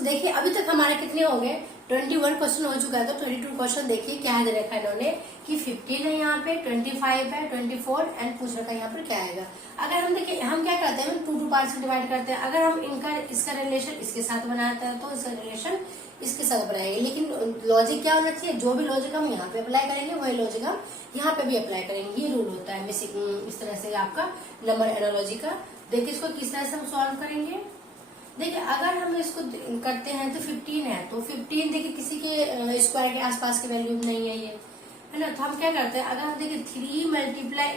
दोस्तों देखिए अभी तक हमारे कितने हो गए, 21 क्वेश्चन हो चुका है। तो 22 क्वेश्चन देखिए क्या दे रखा है इन्होंने कि 15 है यहाँ पे, 25 है, 24 एंड पूछ रखा है यहाँ पर क्या आएगा। अगर हम देखिए हम क्या करते हैं, 2 पार्ट्स में डिवाइड करते हैं। अगर हम इसका रिलेशन इसके साथ बनाते हैं तो इसका रिलेशन इसके साथ बनाएंगे, लेकिन लॉजिक क्या होना चाहिए, जो भी लॉजिक हम यहाँ पे अप्लाई करेंगे वही लॉजिक हम यहाँ पे भी अप्लाई करेंगे। ये रूल होता है इस तरह से आपका नंबर एनालॉजी का। देखिए इसको किस तरह से हम सॉल्व करेंगे। देखिए अगर हम इसको करते हैं तो 15 है, तो 15 देखिए किसी के स्क्वायर के आसपास की वैल्यू नहीं है ये, है ना। तो हम क्या करते हैं, अगर हम देखिए 3 मल्टीप्लाई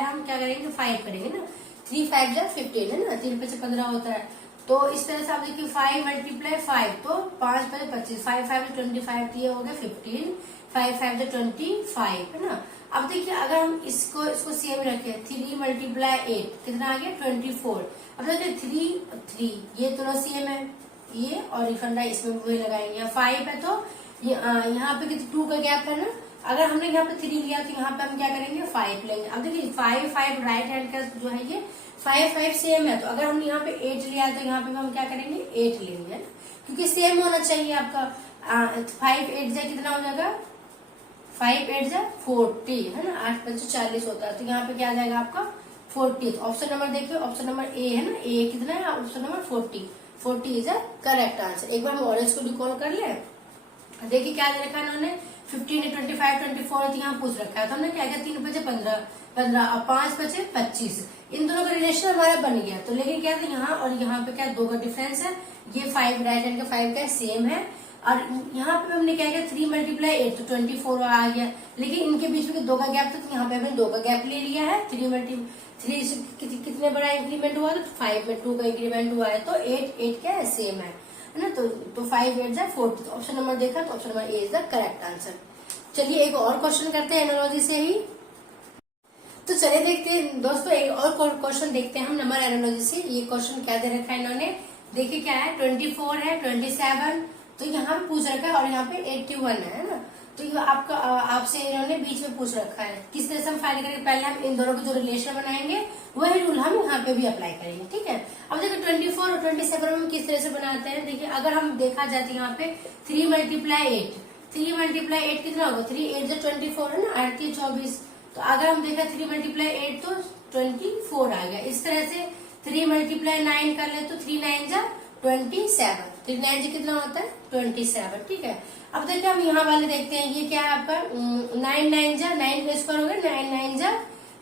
हम क्या करेंगे 5 करेंगे ना, 3 5 जा 15 है ना, 3 5 15 होता है। तो इस तरह से आप देखिए 5 मल्टीप्लाई 5 तो 5 5 25, 5 5 25, तो ये हो गया 15, 5 5 25 है ना। अब देखिए अगर हम इसको सेम रखें, 3 मल्टीप्लाई 8 कितना आ गया 24। अब देखिए 3 ये दोनों सेम है, ये और रिफंडा इसमें वही लगाएंगे। 5 है तो यहाँ पे 2 का गैप है ना, अगर हमने यहाँ पे 3 लिया तो यहाँ पे हम क्या करेंगे 5 लेंगे। अब देखिए 5 5 राइट हैंड का जो है ये 5 5 सेम है, तो अगर हमने यहाँ पे 8 लिया तो यहाँ पे हम क्या करेंगे 8 लेंगे, क्योंकि सेम होना चाहिए आपका। 5 8 जा कितना हो जाएगा, 5 8 जा 40 है ना, 8 5 40 होता है। तो यहाँ पे क्या आ जाएगा आपका 40। ऑप्शन नंबर देखिए, ऑप्शन नंबर ए है ना, ए कितना है, option number 40 is a correct answer. एक बार हम ऑरेंज को रिकॉल कर ले। देखिए क्या दे रखा है इन्होंने 15 25 24 यहाँ पूछ रखा है, तो हमने क्या किया 3 5 15 और 5 5 25, इन दोनों का रिलेशन हमारा बन गया। तो लेकिन क्या था यहाँ और यहाँ पे क्या 2 का डिफरेंस है, ये 5 राइट हैंड का 5 का सेम है, और यहाँ पे हमने क्या किया 3 मल्टीप्लाई 8 तो 24 आ गया, लेकिन इनके बीच में 2 का गैप था, तो यहाँ पे हमने 2 का गैप ले लिया है। 3 कितने बड़ा इंक्रीमेंट हुआ, तो 5 में 2 का इंक्रीमेंट हुआ है, तो 8 क्या है सेम है ना। तो 5 8 जा 40, तो ऑप्शन नंबर देखा तो option number A is the correct answer. चलिए एक और क्वेश्चन करते हैं एनालॉजी से ही। तो चलिए देखते हैं दोस्तों एक और क्वेश्चन देखते हैं हम नंबर एनालॉजी से। ये क्वेश्चन क्या दे रखा है इन्होंने, देखिए क्या है 24 है, 27 तो यहाँ पे पूछ रखा है, और यहाँ पे 81 है ना। तो ये आपका आपसे इन्होंने बीच में पूछ रखा है, किस तरह से हम फाइंड करेंगे। पहले हम इन दोनों के जो रिलेशन बनाएंगे वही रूल हम यहाँ पे भी अप्लाई करेंगे, ठीक है। अब देखो 24 और 27 हम किस तरह से बनाते हैं। देखिए अगर हम देखा जाए तो यहाँ पे 3 मल्टीप्लाई 8 कितना होगा, 3 8 जो 24 है ना, 8 3 24। तो अगर हम देखा 3 मल्टीप्लाई 8 तो 24 आ गया। इस तरह से 3 मल्टीप्लाई 9 कर ले तो 3 9 जा 27, 3 9 जी कितना होता है 27, ठीक है। अब देखिए हम यहाँ वाले देखते हैं, ये क्या है आपका 9 9 जा 9 का स्क्वायर हो गया, 9 9 जा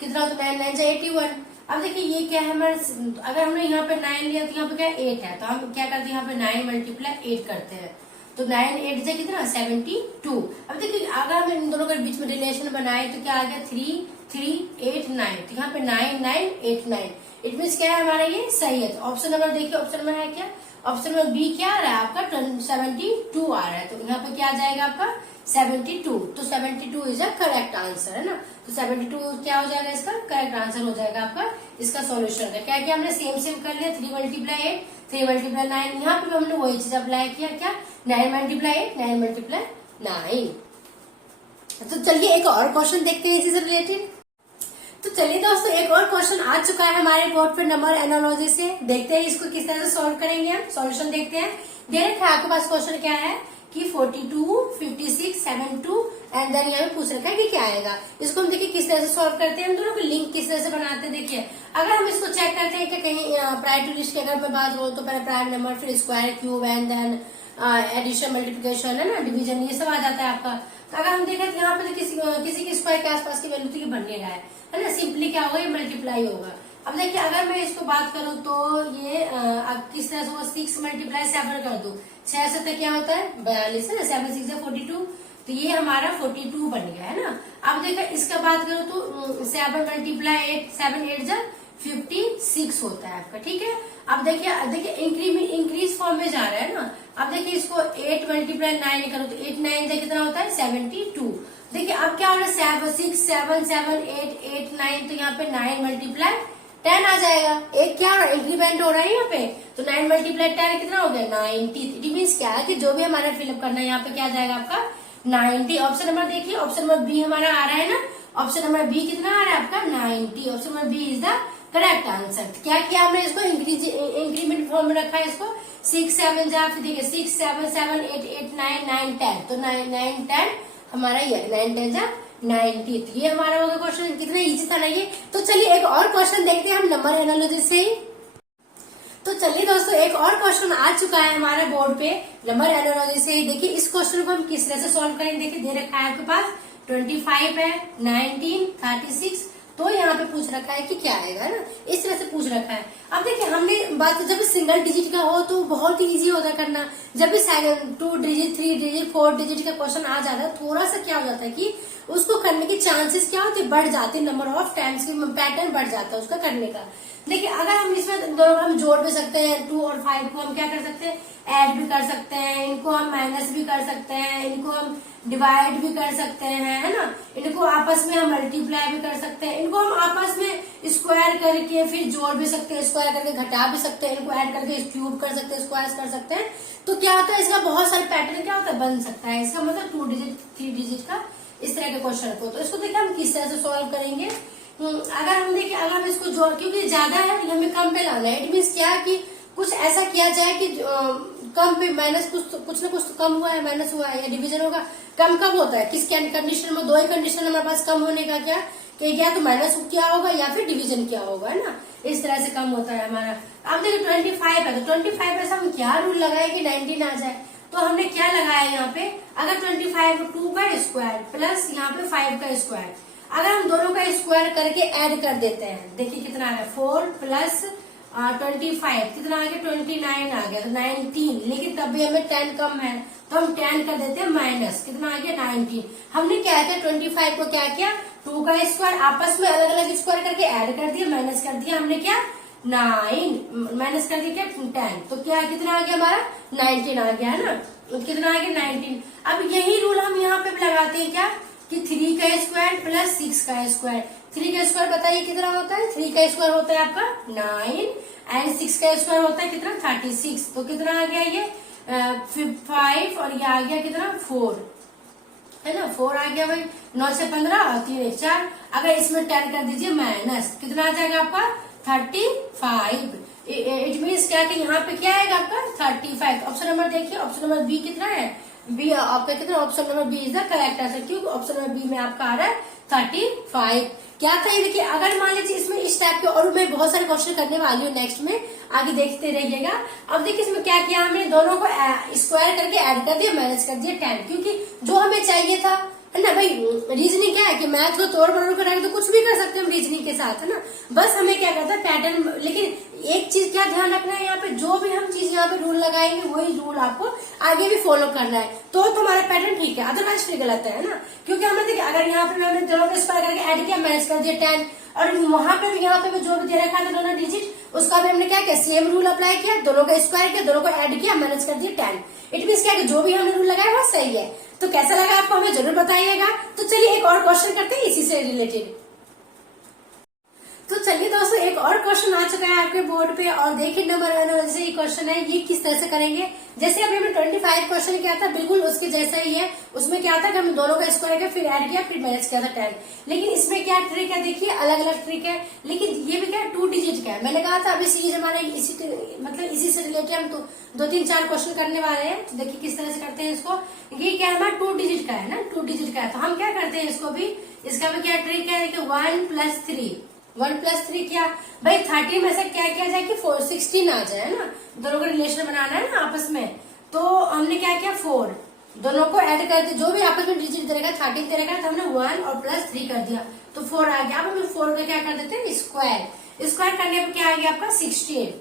कितना होता है 9 9 जा 81। अब देखिए ये क्या है हमारे, अगर हमने यहाँ पे 9 लिया तो यहाँ पे क्या 8 है, तो हम क्या करते हैं यहाँ पे 9 मल्टीप्लाई 8 करते हैं, तो 9 8 जा कितना 72। अब देखिए अगर हम इन दोनों के बीच में रिलेशन बनाए तो क्या आ गया 3 3 8 9, तो यहाँ पे 9 9 8 9, इट मीन क्या है हमारा ये सही है। तो ऑप्शन नंबर देखिए, ऑप्शन नंबर है क्या, ऑप्शन नंबर बी क्या आ रहा है आपका 72 आ रहा है, तो यहाँ पे क्या आ जाएगा आपका 72। तो 72 इज अ करेक्ट आंसर है ना। तो 72 क्या हो जाएगा, इसका करेक्ट आंसर हो जाएगा आपका इसका सॉल्यूशन का। क्या हम सेम कर लिया, 3 मल्टीप्लाई 8 3 मल्टीप्लाई 9, यहाँ पे हमने वही चीज अप्लाई किया, क्या 9 मल्टीप्लाई 8 9 मल्टीप्लाई 9। तो चलिए एक और क्वेश्चन देखते हैं इसी से रिलेटेड। तो चलिए दोस्तों एक और क्वेश्चन आ चुका है हमारे बोर्ड पे नंबर एनालॉजी से। देखते हैं इसको किस तरह से सॉल्व करेंगे हम। सॉल्यूशन देखते हैं। दे रखा है आपके पास क्वेश्चन क्या है कि 42 56 72 एंड देन यहाँ पे पूछ रखा है कि क्या आएगा। इसको हम देखिए किस तरह से सॉल्व करते हैं, हम दोनों को लिंक किस तरह से बनाते हैं। देखिए अगर हम इसको चेक करते हैं कि कहीं प्रायर टू लिस्ट की अगर मैं बात करूँ तो पहले प्राइम नंबर, फिर square, cube and then addition, multiplication है ना, डिवीजन, ये सब आ जाता है आपका। तो अगर हम देखें तो यहाँ पे तो किसी के स्क्वायर के आसपास की वैल्यू तो ये बन नहीं रहा है ना, सिंपली क्या होगा ये मल्टीप्लाई होगा। अब देखिए अगर मैं इसको बात करूं तो ये अब किस तरह से होगा, 6 मल्टीप्लाई 7 कर दो, 6 से क्या होता है 42 है ना, 7 6 42, तो ये हमारा 42 बन गया है ना। अब देखिए इसका बात करूं तो 7 मल्टीप्लाई 8 7 8 जा 56 होता है आपका, ठीक है। अब देखिए इंक्रीज फॉर्म में जा रहा है ना। अब देखिए इसको 8 मल्टीप्लाई 9 करो तो 8 9 जा कितना होता है 72। देखिए अब क्या हो रहा है 6 7 7 8 8 9, तो यहाँ पे 9 मल्टीप्लाई 10 आ जाएगा। एक क्या हो रहा है इंक्रीमेंट हो रहा है यहाँ पे, तो 9 मल्टीप्लाई 10 कितना हो गया 90। इट मीन्स क्या है कि जो भी हमारा फिलअप करना है यहाँ पे क्या आ जाएगा आपका 90। ऑप्शन नंबर देखिए, ऑप्शन नंबर बी हमारा आ रहा है ना, ऑप्शन नंबर बी कितना आ रहा है आपका 90। Option number B is the correct answer. क्या किया हमने इसको इंक्रीमेंट फॉर्म में रखा है इसको। 6 7 जा, फिर देखिए 6 7 7 8 8 9 9 10, तो 9 9 10 हमारा ये 9 10 जा 90। ये हमारा होगा क्वेश्चन। कितना इजी था ना ये। तो चलिए एक और क्वेश्चन देखते हैं हम नंबर एनालॉजी से ही। तो चलिए दोस्तों, एक और क्वेश्चन आ चुका है हमारे बोर्ड पे नंबर एनालॉजी से। देखिए इस क्वेश्चन को हम किस तरह से सॉल्व करेंगे। देखिए दे रखा है आपके पास 25 है, 19, 36, तो यहाँ पे पूछ रखा है कि क्या आएगा, है ना, इस तरह से पूछ रखा है। अब देखिए हमने बात, जब सिंगल डिजिट का हो तो बहुत ही इजी होता है करना। जब भी 2 डिजिट 3 डिजिट 4 डिजिट का क्वेश्चन आ जाता है, थोड़ा सा क्या हो जाता है कि उसको करने के चांसेस क्या होते हैं, बढ़ जाते हैं, नंबर ऑफ टाइम्स की पैटर्न बढ़ जाता है उसका करने का। देखिए अगर हम इसमें दोनों हम जोड़ भी सकते हैं, 2 और 5 को हम क्या कर सकते हैं, ऐड भी कर सकते हैं, इनको हम माइनस भी कर सकते हैं, इनको हम डिवाइड भी कर सकते हैं, है ना, इनको आपस में हम मल्टीप्लाई भी कर सकते हैं, इनको हम आपस में स्क्वायर करके फिर जोड़ भी सकते हैं, स्क्वायर करके घटा भी सकते हैं, इनको ऐड करके क्यूब कर सकते हैं, स्क्वायर कर सकते हैं। तो क्या होता है, इसका बहुत सारे पैटर्न क्या होता है बन सकता है। इसका मतलब 2 डिजिट 3 डिजिट का इस तरह के क्वेश्चन को। तो इसको देखिए हम किस तरह से सॉल्व करेंगे। अगर हम देखिए, अगर हम इसको जोड़, क्योंकि ज्यादा है हमें कम पे लाना है, इट मीन क्या कि कुछ ऐसा किया जाए कि कम पे माइनस, कुछ ना कुछ तो कम हुआ है, माइनस हुआ है या डिवीजन होगा। कम कब होता है, किस कंडीशन में, 2 ही कंडीशन हमारे पास कम होने का, क्या कि या तो माइनस क्या होगा या फिर डिवीजन क्या होगा, है ना, इस तरह से कम होता है हमारा। अब देखिए 25 है, तो 25 में से हम क्या रूल लगाए कि 19 आ जाए। तो हमने क्या लगाया यहाँ पे, अगर 25 2 का स्क्वायर प्लस यहाँ पे 5 का स्क्वायर, अगर हम दोनों का स्क्वायर करके ऐड कर देते हैं, देखिए कितना आ गया, 4 प्लस 25 कितना आ गया, 29 आ गया, तो 19। लेकिन तब भी हमें 10 कम है, तो हम 10 कर देते हैं माइनस, कितना आ गया 19। हमने क्या किया, 25 को क्या किया, 2 का स्क्वायर आपस में अलग अलग स्क्वायर करके ऐड कर दिया, माइनस कर दिया हमने, क्या 9 माइनस कर दिया, क्या 10, तो क्या कितना आ गया हमारा 19 आ गया, है ना, तो कितना आ गया 19। अब यही रूल हम यहाँ पे लगाते हैं, क्या कि 3 का स्क्वायर प्लस 6 का स्क्वायर। 3 का स्क्वायर बताइए कितना होता है, 3 का स्क्वायर होता है आपका 9 एंड 6 का स्क्वायर होता है कितना 36। तो कितना आ गया ये 5 और ये आ गया कितना 4, है ना, 4 आ गया भाई। 9 से 15 और 3 1 4। अगर इसमें 10 कर दीजिए माइनस, कितना आ जाएगा आपका 35। इट मीन्स क्या कि यहाँ पे क्या आएगा आपका 35। ऑप्शन नंबर देखिए, ऑप्शन नंबर बी कितना है, बी आपका कितना, option number B is the correct answer, क्योंकि ऑप्शन नंबर बी में आपका आ रहा है 35। क्या था ये, देखिए अगर मान लीजिए इसमें इस टाइप के, और मैं बहुत सारे क्वेश्चन करने वाली हूँ नेक्स्ट में, आगे देखते रहिएगा। अब देखिए इसमें क्या किया हमने, दोनों को स्क्वायर करके ऐड कर दिया, माइनस कर दिया 10, क्योंकि जो हमें चाहिए था, है ना भाई। रीजनिंग क्या है कि मैथ को तोड़ मरोड़ कराएंगे तो कुछ भी कर सकते हैं हम रीजनिंग के साथ, है ना। बस हमें क्या करता है पैटर्न, लेकिन एक चीज क्या ध्यान रखना है, यहाँ पे जो भी हम चीज यहाँ पे रूल लगाएंगे वही रूल आपको आगे भी फॉलो करना है, तो हमारा पैटर्न ठीक है, अदरवाइज फिर गलत है ना। क्योंकि हमने देखिए अगर यहाँ पे हमने दोनों को स्क्वायर करके ऐड किया, माइनस कर दिया 10, और वहां पे भी यहाँ पे भी जो भी दे रखा था दोनों डिजिट, उसका भी हमने क्या किया, सेम रूल अप्लाई किया, दोनों का स्क्वायर किया, दोनों को ऐड किया, माइनस कर दिया 10। इट मीन क्या जो भी हमने रूल लगाया वो सही है। तो कैसा लगा आपको हमें जरूर बताइएगा। तो चलिए एक और क्वेश्चन करते हैं इसी से रिलेटेड। तो चलिए दोस्तों, एक और क्वेश्चन आ चुका है आपके बोर्ड पे, और देखिए नंबर एनालिसिस से ये क्वेश्चन है, ये किस तरह से करेंगे। जैसे अभी हमने 25 क्वेश्चन किया था, बिल्कुल उसके जैसा ही है। उसमें क्या था कि हम दोनों का स्क्वायर किया, फिर ऐड किया, फिर माइनस किया था 10। लेकिन इसमें क्या ट्रिक है, देखिए अलग अलग ट्रिक है, लेकिन ये भी क्या 2 डिजिट का है। मैंने कहा था अभी सीरीज हमारा इसी से रिलेटेड हम तो 2 3 4 क्वेश्चन करने वाले हैं। तो देखिए किस तरह से करते हैं इसको। ये क्या हमारा 2 डिजिट का है ना, 2 डिजिट का है, तो हम क्या करते हैं इसको भी, इसका भी क्या ट्रिक है, देखिए 1 + 3 1 + 3 क्या भाई 30 में से क्या किया जाए कि 16 आ जाए ना, दोनों का रिलेशन बनाना है ना आपस में। तो हमने क्या किया 4, दोनों को ऐड कर दिया, जो भी आपस में डिजिट देगा 30 देगा, तो हमने 1 और +3 कर दिया, तो 4 आ गया। अब हम 4 का क्या कर देते हैं स्क्वायर, स्क्वायर करने पर क्या आ गया आपका 16,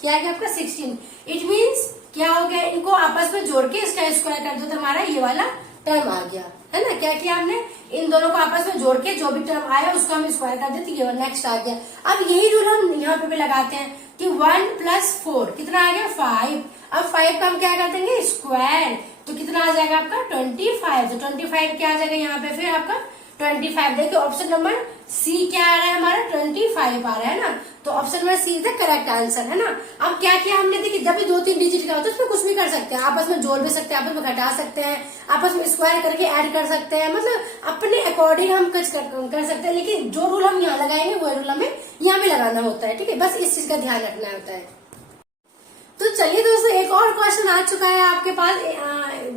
क्या आ गया आपका 16। इट मीन्स क्या हो गया, इनको आपस में जोड़ के इसका स्क्वायर कर दो, तो हमारा ये वाला टर्म आ गया, है ना। क्या किया हमने, इन दोनों को आपस में जोड़ के जो भी टर्म आया उसको हम स्क्वायर कर देते, ये नेक्स्ट आ गया। अब यही रूल हम यहाँ पे भी लगाते हैं कि 1 + 4 कितना आ गया 5। अब 5 का हम क्या कर देंगे स्क्वायर, तो कितना आ जाएगा आपका 25। तो 25 क्या आ जाएगा यहाँ पे फिर आपका 25। देखिए ऑप्शन नंबर सी क्या आ रहा है हमारा 25 आ रहा है ना, तो option number C is the correct answer, है ना। अब क्या किया हमने, देखिए जब भी 2 3 डिजिट का होता है उसमें कुछ भी कर सकते हैं, आपस में जोड़ भी सकते हैं, आपस में घटा सकते हैं, आपस में स्क्वायर करके ऐड कर सकते हैं, मतलब अपने अकॉर्डिंग हम कुछ कर सकते हैं। लेकिन जो रूल हम यहाँ लगाएंगे वो रूल हमें यहाँ भी लगाना होता है, ठीक है, बस इस चीज का ध्यान रखना होता है। क्वेश्चन आ चुका है आपके पास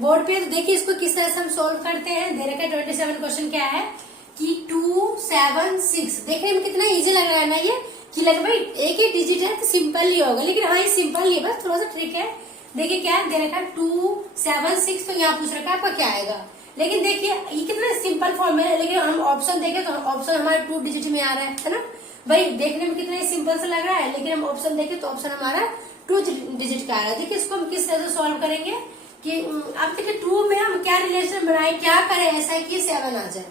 बोर्ड पे। तो देखिए इसको किस तरह से हम सोल्व करते हैं। दे रखा है 27 क्वेश्चन क्या है कि 2 7 6। देखने में कितना इजी लग रहा है ना ये, कि लग भाई एक ही डिजिट है तो सिंपल ही होगा, लेकिन हाँ ये सिंपल नहीं है, बस थोड़ा सा ट्रिक है। देखिए क्या दे रखा है 2 7 6, तो यहाँ पूछ रखा है आपका क्या आएगा। लेकिन देखिए ये कितना सिंपल फॉर्म है, लेकिन हम ऑप्शन देखें तो ऑप्शन हमारे 2 डिजिट में आ रहा है ना भाई। देखने में कितना सिंपल सा लग रहा है, लेकिन हम ऑप्शन देखें तो ऑप्शन हमारा 2 डिजिट का आ रहा है। देखिए इसको हम किस तरह से सॉल्व करेंगे कि अब देखिए 2 में हम क्या रिलेशन बनाए, क्या करें ऐसा कि 7 आ जाए,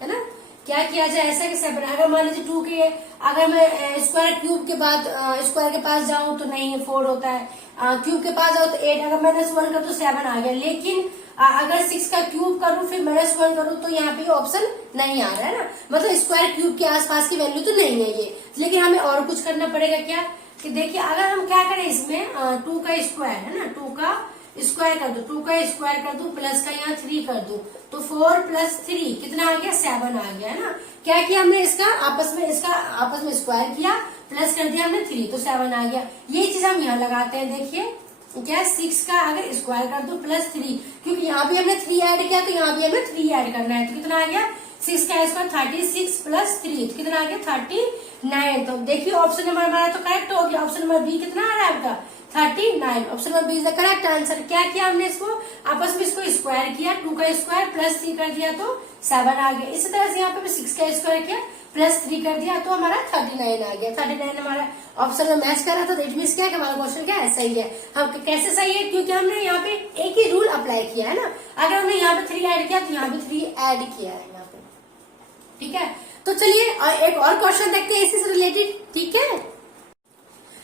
है ना। क्या किया जाए ऐसा कि 7, अगर मान लीजिए 2 के अगर मैं स्क्वायर क्यूब के बाद स्क्वायर के पास जाऊं तो नहीं 4 होता है, क्यूब के पास जाओ तो 8, अगर -1 करूँ तो 7 आ गया। लेकिन अगर 6 का क्यूब करूँ फिर -1 करूँ तो यहाँ पे ऑप्शन नहीं आ रहा है ना, मतलब स्क्वायर क्यूब के आसपास की वैल्यू तो नहीं है ये। लेकिन हमें और कुछ करना पड़ेगा क्या कि देखिए अगर हम क्या करें इसमें 2 का स्क्वायर है ना, 2 का स्क्वायर कर दो, 2 का स्क्वायर कर दो, प्लस का यहाँ 3 कर दो, तो 4 + 3 कितना आ गया 7 आ गया है ना। क्या किया हमने इसका आपस में स्क्वायर किया, प्लस कर दिया हमने 3, तो 7 आ गया। ये चीज हम यहाँ लगाते हैं। देखिए क्या 6 का अगर स्क्वायर कर दो +3, क्योंकि यहाँ भी हमने 3 ऐड किया तो यहाँ भी हमें 3 ऐड करना है, तो कितना आ गया 6 का स्क्वायर 36 + 3, तो कितना आ गया 39। तो देखिए ऑप्शन नंबर हमारा तो करेक्ट हो गया। ऑप्शन नंबर बी कितना आ रहा है आपका 39। Option number B is the correct answer. क्या किया हमने इसको आपस में इसको स्क्वायर किया, 2 का स्क्वायर +3 कर दिया तो 7 आ गया। इसी तरह से यहाँ पे 6 का स्क्वायर किया +3 कर दिया तो हमारा 39 आ गया। 39 हमारा ऑप्शन में मैच कर रहा था, तो इट मीन्स क्या है हमारा क्वेश्चन क्या है सही है। हम कैसे सही है, क्योंकि हमने यहाँ पे एक ही रूल अप्लाई किया है ना। अगर हमने यहाँ पे 3 ऐड किया तो यहाँ पे 3 ऐड किया है यहाँ पे, ठीक है। तो चलिए एक और क्वेश्चन देखते हैं इसी से रिलेटेड, ठीक है।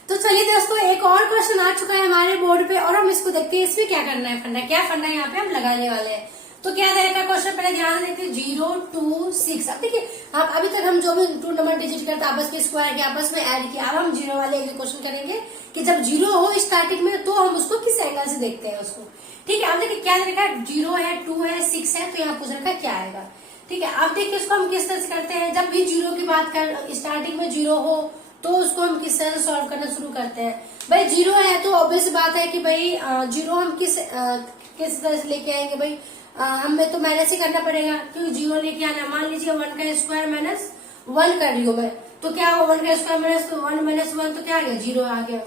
तो चलिए दोस्तों एक और क्वेश्चन आ चुका है हमारे बोर्ड पे और हम इसको देखते हैं इसमें क्या करना है, फंडा क्या फंडा यहाँ पे हम लगाने वाले हैं। तो क्या रहेगा क्वेश्चन, पहले ध्यान देते हैं 0 2 6। अब देखिए आप अभी तक हम जो भी 2 नंबर डिजिट करते आपस में स्क्वायर किया आपस में ऐड किया, अब हम 0 वाले एक क्वेश्चन करेंगे कि जब 0 हो स्टार्टिंग में तो हम उसको किस एंगल से देखते हैं उसको, ठीक है। अब देखिए क्या देखा 0 है 2 है 6 है, तो यहाँ पूछ रखा क्या आएगा, ठीक है। अब देखिए उसको हम किस तरह से करते हैं, जब भी 0 की बात कर स्टार्टिंग में 0 हो तो उसको हम किस तरह से सॉल्व करना शुरू करते हैं। भाई 0 है तो ऑब्वियस बात है कि भाई 0 हम किस तरह से लेके आएंगे भाई, हमें तो माइनस ही करना पड़ेगा, क्योंकि 0 लेके आना। मान लीजिए 1 का स्क्वायर -1 कर रही हूँ मैं, तो क्या हो 1 का स्क्वायर -1 -1 तो क्या आ गया 0 आ गया।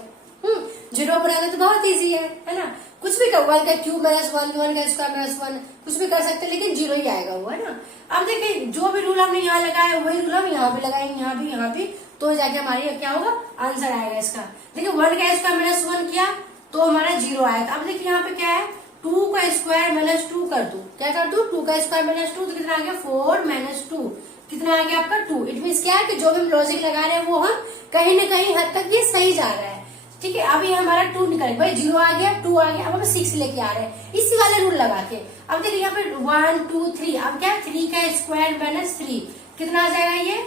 0 बनाना तो बहुत इजी है ना। कुछ भी कर 1 का क्यूब -1 1 का स्क्वायर -1 कुछ भी कर सकते हैं, लेकिन 0 ही आएगा वो, है ना। अब देखिए जो भी रूल हमने यहाँ लगाया वही रूल हम यहाँ भी लगाएंगे, यहाँ भी, तो जाके हमारी क्या होगा आंसर आएगा इसका। देखिए 1 का स्क्वायर -1 किया तो हमारा 0 आया। अब देखिए यहाँ पे क्या है 2 का स्क्वायर -2 कर दू, क्या कर दू 2 का स्क्वायर -2 तो कितना आ गया 4 - 2 कितना आ गया आपका 2। इट मीन्स क्या है कि जो भी हम लॉजिक लगा रहे हैं वो हम कहीं न कहीं हद तक ये सही जा रहा है, ठीक है। अभी हमारा 2 निकल भाई 0 आ गया 2 आ गया, अब हम 6 लेके आ रहे हैं इसी वाले रूल लगा के। अब देखिए यहाँ पे 1 2 3, अब क्या 3 का स्क्वायर -3 कितना आ जाएगा ये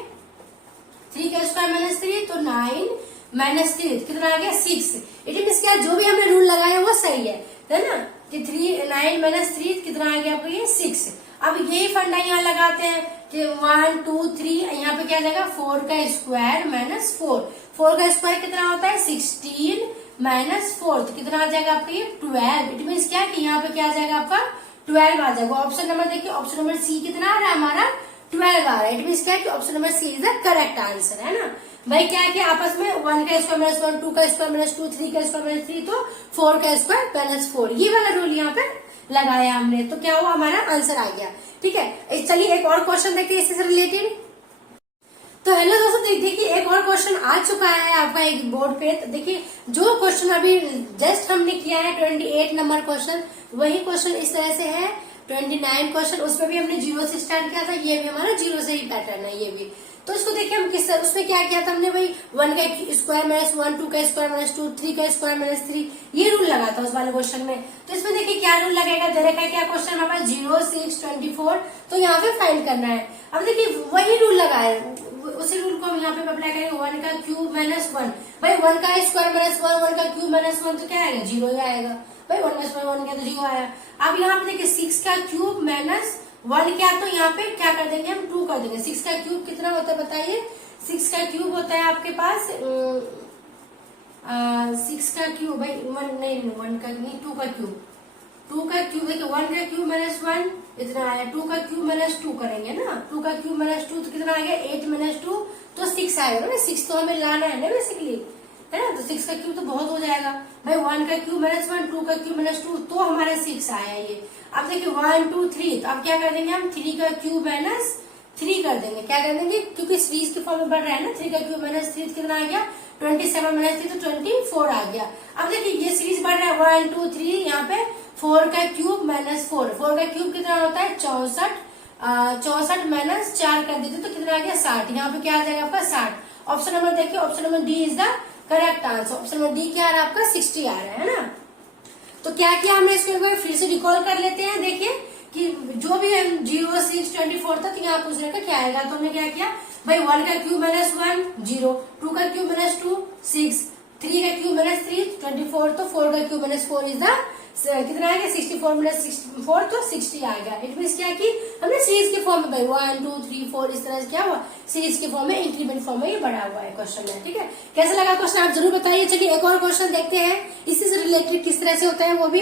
3 का स्क्वायर -3 तो 9 - 3 कितना आ गया 6। इट मीन्स क्या जो भी हमने रूल लगाया वो सही है ना, कि 9 - 3 कितना आ गया आपको ये 6। अब यही फंडा यहाँ लगाते हैं कि 1 2 3, यहाँ पे क्या जाएगा 4 का स्क्वायर -4, 4 का स्क्वायर कितना होता है 16 -4 तो कितना आ जाएगा आपका ये 12। इट मीन्स क्या कि यहाँ पे क्या आ जाएगा आपका 12 आ जाएगा। ऑप्शन नंबर देखिए ऑप्शन नंबर सी कितना आ रहा है हमारा 12 आ रहा है। इट मीन्स क्या कि option number C is the correct answer, है ना भाई। क्या है आपस में 1 का स्क्वायर -1 2 का स्क्वायर -2 3 का स्क्वायर -3 तो 4 का स्क्वायर -4, ये वाला रूल यहाँ पे लगाया हमने, तो क्या हुआ हमारा आंसर आ गया, ठीक है। चलिए एक और क्वेश्चन देखते हैं इससे रिलेटेड। तो हेलो दोस्तों देखिए एक और क्वेश्चन आ चुका है आपका एक बोर्ड पे। तो देखिए जो क्वेश्चन अभी जस्ट हमने किया है 28 नंबर क्वेश्चन, वही क्वेश्चन इस तरह से है 29 क्वेश्चन, उसमें भी हमने 0 से स्टार्ट किया था, ये भी हमारा 0 से ही पैटर्न है ये भी। तो इसको देखिए हम किस उसमें क्या किया था हमने भाई 1 का स्क्वायर -1 2 का स्क्वायर -2 3 का स्क्वायर -3 ये रूल लगा था उस वाले क्वेश्चन में। तो इसमें देखिए क्या रूल लगेगा, दे रखा है क्या क्वेश्चन हमारा 0 6 24, तो यहाँ पे फाइंड करना है। अब देखिए वही रूल लगाए, उसी रूल को हम यहाँ पे अप्लाई करेंगे। 1 का क्यूब -1 भाई 1 का स्क्वायर -1 1 का क्यूब -1 तो क्या आएगा 0 ही आएगा भाई, 1 का स्क्वायर 1 का तो 0 आया। अब यहाँ पे देखिए 6 का क्यूब -1 क्या, तो यहाँ पे क्या कर देंगे हम 2 कर देंगे। 6 का क्यूब कितना होता है बताइए, 6 का क्यूब होता है आपके पास 6 का क्यूब भाई, वन नहीं, 1 का नहीं, 2 का क्यूब, 2 का क्यूब देखिए, 1 का क्यूब माइनस 1 इतना आया, 2 का क्यूब माइनस 2 करेंगे ना, 2 का क्यूब माइनस 2 तो कितना आ गया, 8 माइनस 2 तो 6 आएगा ना, 6 तो हमें लाना है ना बेसिकली, है ना, तो 6 का क्यूब तो बहुत हो जाएगा भाई, 1 का क्यूब माइनस 1, 2 का क्यूब माइनस 2 तो हमारा 6 आया ये। अब देखिए 1 2 3, तो अब क्या कर देंगे हम, 3 का क्यूब माइनस 3 कर देंगे, क्या कर देंगे, क्योंकि सीरीज के फॉर्म में बढ़ रहा है ना, 3 का क्यूब माइनस 3 कितना आ गया, 27 माइनस 3 तो 24 आ गया। अब देखिए ये सीरीज बढ़ रहा है 1 2 3, यहाँ पे 4 का क्यूब माइनस 4, 4 का क्यूब कितना होता है 64, 64 माइनस 4 कर देते तो कितना आ गया 60, यहाँ पे क्या आ जाएगा आपका 60। ऑप्शन नंबर देखिए, option number D is the correct answer, option number D क्या आ रहा है आपका 60 आ रहा है ना। तो क्या किया हमने, इसको एक बार फिर से रिकॉल कर लेते हैं, देखिए कि जो भी 0 6 24 था तो यहाँ पूछने का क्या आएगा, तो हमने क्या किया भाई, 1 का क्यूब माइनस 1 0, 2 का क्यूब माइनस 2 6, 3 का क्यूब माइनस 3 24, तो 4 का क्यूब माइनस 4 इज द कितना आएगा 64 माइनस 64 तो 60 आ गया। इट मीन क्या कि हमने सीरीज के फॉर्म में भाई 1 2 3 4 इस तरह से क्या हुआ, सीरीज के फॉर्म में, इंक्रीमेंट फॉर्म में ये बढ़ा हुआ है क्वेश्चन में, ठीक है। कैसा लगा क्वेश्चन आप जरूर बताइए। चलिए एक और क्वेश्चन देखते हैं, इसी से रिलेटेड किस तरह से होता है वो भी।